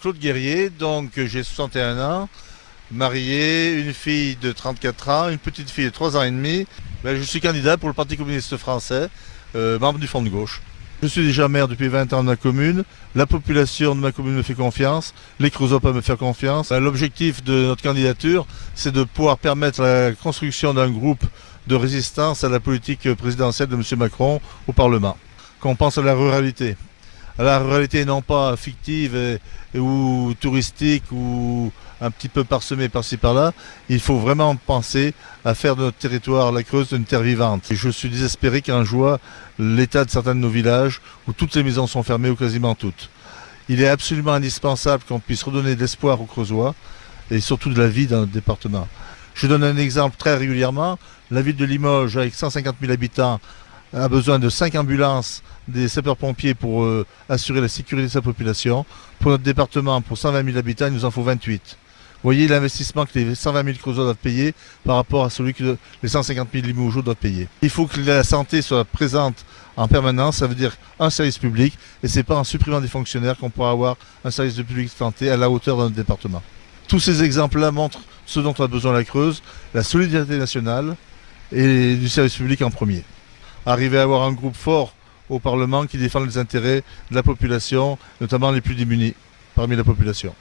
Claude Guerrier, donc j'ai 61 ans, marié, une fille de 34 ans, une petite fille de 3 ans et demi. Je suis candidat pour le Parti communiste français, membre du Front de gauche. Je suis déjà maire depuis 20 ans de ma commune. La population de ma commune me fait confiance. Les Creusot peuvent me faire confiance. L'objectif de notre candidature, c'est de pouvoir permettre la construction d'un groupe de résistance à la politique présidentielle de M. Macron au Parlement. Quand on pense à la ruralité non pas fictive ou touristique ou un petit peu parsemée par-ci par-là, il faut vraiment penser à faire de notre territoire, la Creuse, une terre vivante. Et je suis désespéré quand je vois l'état de certains de nos villages où toutes les maisons sont fermées ou quasiment toutes. Il est absolument indispensable qu'on puisse redonner de l'espoir aux Creusois et surtout de la vie dans notre département. Je donne un exemple très régulièrement. La ville de Limoges, avec 150 000 habitants, a besoin de 5 ambulances, des sapeurs-pompiers pour assurer la sécurité de sa population. Pour notre département, pour 120 000 habitants, il nous en faut 28. Vous voyez l'investissement que les 120 000 Creusois doivent payer par rapport à celui que les 150 000 Limougeaux doivent payer. Il faut que la santé soit présente en permanence, ça veut dire un service public, et ce n'est pas en supprimant des fonctionnaires qu'on pourra avoir un service de public de santé à la hauteur de notre département. Tous ces exemples-là montrent ce dont a besoin la Creuse, la solidarité nationale et du service public en premier. Arriver à avoir un groupe fort au Parlement qui défend les intérêts de la population, notamment les plus démunis parmi la population.